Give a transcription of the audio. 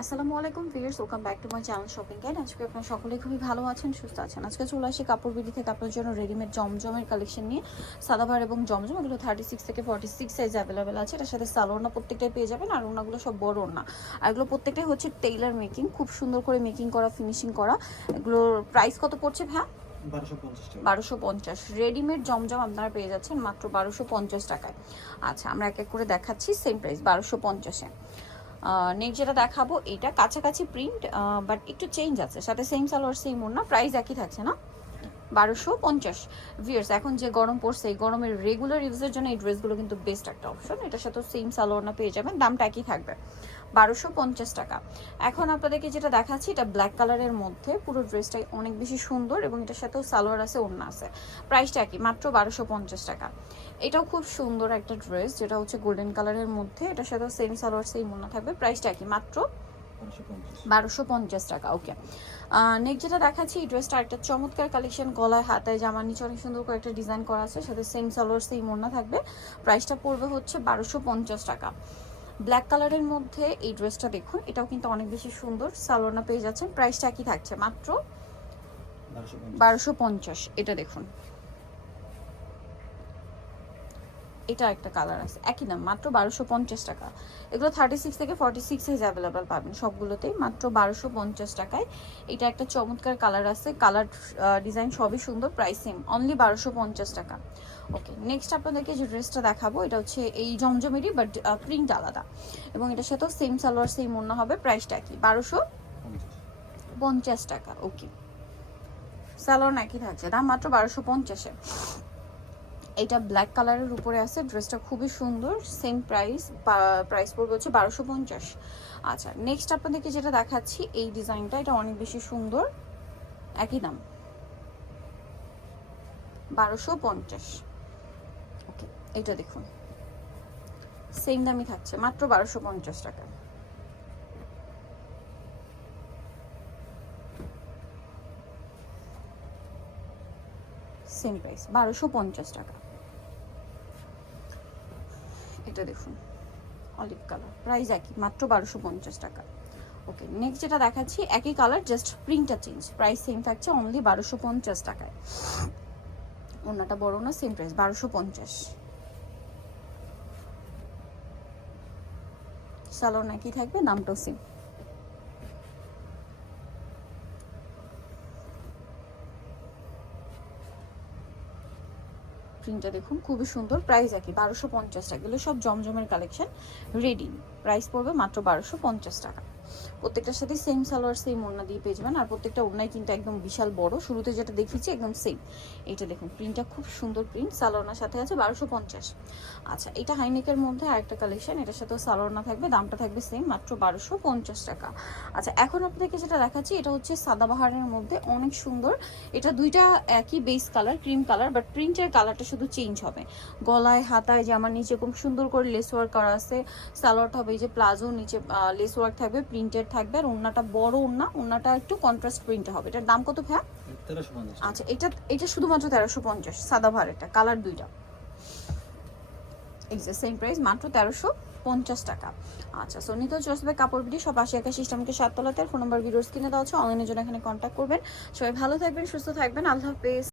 আসসালামু আলাইকুম viewers, welcome back to my channel shopping guide. আজকে আপনারা সকলেই খুবই ভালো আছেন, সুস্থ আছেন। আজকে চলে আসি কাপড় বিডি থেকে আপনার জন্য রেডিমেড জমজমের কালেকশন নিয়ে। সাদাভার এবং জমজম এগুলো 36 থেকে 46 সাইজ অ্যাভেলেবেল আছে। এটার সাথে সালোয়ারনা প্রত্যেকটাই পেয়ে যাবেন, আর ওনাগুলো সব বড় ওড়না। আর এগুলো প্রত্যেকটাই হচ্ছে টেইলার মেকিং, খুব সুন্দর করে মেকিং করা, ফিনিশিং করা। এগুলোর প্রাইস কত পড়ছে ভাই? 1250। রেডিমেড জমজম আপনারা পেয়ে যাচ্ছেন মাত্র 1250 টাকায়। আচ্ছা, আমরা এক এক করে দেখাচ্ছি। Same price 1250-এ। নেক্সট যেটা দেখাবো, এটা কাছাকাছি প্রিন্ট, বাট একটু চেঞ্জ আছে, সাথে সেম সালোয়ার সেম ওড়না, প্রাইস একই থাকছে না, 1250। ভিউয়ার্স, এখন যে গরম পড়ছে, এই গরমের রেগুলার ইউজের জন্য এই ড্রেসগুলো কিন্তু বেস্ট একটা অপশন। এটার সাথে সেম সালোয়ারনা পেয়ে যাবেন, দামটা একই থাকবে 1250 টাকা। এখন আপনাদেরকে যেটা দেখাচ্ছি, এটা ব্ল্যাক কালারের মধ্যে, পুরো ড্রেসটাই অনেক বেশি সুন্দর এবং এটার সাথেও সালোয়ার আছে, ওড়না আছে, প্রাইসটা একই, মাত্র 1250 টাকা। এটাও খুব সুন্দর একটা ড্রেস, যেটা হচ্ছে গোল্ডেন কালারের মধ্যে, এটার সাথেও সেম সালোয়ার সেম ওড়না থাকবে, প্রাইসটা একই, মাত্র 1250 টাকা। ওকে, নেক্সট যেটা দেখাচ্ছি, এই ড্রেসটা একটা চমৎকার কালেকশন, গলায় হাতায় জামার নিচে অনেক সুন্দর করে একটা ডিজাইন করা আছে, সাথে সেম সালোয়ার সেম ওড়না থাকবে, প্রাইসটা পড়বে হচ্ছে 1250 টাকা। ব্ল্যাক কালারের মধ্যে এই ড্রেসটা দেখুন, এটাও কিন্তু অনেক বেশি সুন্দর, সালোয়ারনা পেয়ে যাচ্ছেন, প্রাইসটা একই থাকছে, মাত্র 1250। এটা দেখুন, এটা একটা কালার আছে, একই দাম, মাত্র 1250 টাকা। এগুলো 36 থেকে 46 সাইজ অ্যাভেলেবেল পাবেন সবগুলোতেই, মাত্র 1250 টাকায়। এটা একটা চমৎকার কালার আছে, কালার ডিজাইন সবই সুন্দর, প্রাইস সেম, অনলি 1250 টাকা। ওকে, নেক্সট আপনাদেরকে যে ড্রেসটা দেখাবো, এটা হচ্ছে এই জমজমেরই, বাট প্রিন্ট আলাদা, এবং এটার সাথেও সেম সালোয়ার সেম ওড়না হবে, প্রাইসটা একই, 1250 টাকা। ওকে, সালোয়ার একই থাকছে, দাম মাত্র 1250-এ। এটা ব্ল্যাক কালারের উপরে আছে, ড্রেসটা খুবই সুন্দর, সেম প্রাইস, প্রাইস পড়বে হচ্ছে 1250। আচ্ছা, নেক্সট আপনাদেরকে যেটা দেখাচ্ছি, এই ডিজাইনটা, এটা অনেক বেশি সুন্দর, একই দাম, 1250। ওকে, এটা দেখুন, সেম দামই থাকছে, মাত্র 1250 টাকা। সেম প্রাইস, 1250 টাকা। এটা দেখুন, অলিভ কালার, প্রাইস একই, মাত্র 1250 টাকা। ওকে, নেক্সট যেটা দেখাচ্ছি, একই কালার, জাস্ট প্রিন্টটা চেঞ্জ, প্রাইস সেম থাকছে, অনলি 1250 টাকায়। ওড়নাটা বড় না, সেম প্রাইস, 1250। সালোয়ার একই থাকবে, দামটাও সেম। প্রিন্টটা দেখুন, খুবই সুন্দর, প্রাইস একই, 1250 টাকা। এগুলো সব জমজমের কালেকশন, রেডি, প্রাইস পড়বে মাত্র 1250 টাকা। প্রত্যেকটার সাথে সেম সালোয়ার সেম ওড়না দিয়ে পেয়ে যাবেন, আর প্রত্যেকটা ওড়নাই কিন্তু একদম বিশাল বড়, শুরুতে যেটা দেখিয়েছি একদম সেম। এইটা দেখুন, প্রিন্টটা খুব সুন্দর, প্রিন্ট সালোয়ার সাথে আছে, 1250। আচ্ছা, এটা হাইনেকের মধ্যে আরেকটা কালেকশন, এটার সাথেও সালোয়ার থাকবে, দামটা থাকবে সেম, মাত্র 1250 টাকা। আচ্ছা, এখন আপনাদেরকে যেটা দেখাচ্ছি, এটা হচ্ছে সাদাবাহারের মধ্যে, অনেক সুন্দর। এটা দুইটা একই base colour, cream colour, but প্রিন্টের কালারটা শুধু চেঞ্জ হবে। গলায় হাতায় জামার নিচে খুব সুন্দর করে লেস ওয়ার্ক করা আছে, সালোয়ারটা হবে এই যে প্লাজো, নিচে লেস ওয়ার্ক থাকবে, প্রিন্টের থাকবে, আর ওড়নাটা বড় ওড়না, ওড়নাটা একটু কন্ট্রাস্ট প্রিন্টে হবে। এটার দাম কত ভাইয়া? 1350। আচ্ছা, এটা শুধুমাত্র 1350, সাদাবাহারেরটা, কালার দুইটা, এই যে সেম প্রাইস, মাত্র 1350 টাকা। আচ্ছা, সো নিতে চলে আসবে কাপড় বিডি, সব 80 সিস্টেমকে 7 তলাতে, ফোন নাম্বার ভিডিওস কিনে দেওয়া হচ্ছে, অনলাইনের জন্য এখানে কন্ট্যাক্ট করবেন। সবাই ভালো থাকবেন, সুস্থ থাকবেন, আল্লাহ হাফেজ।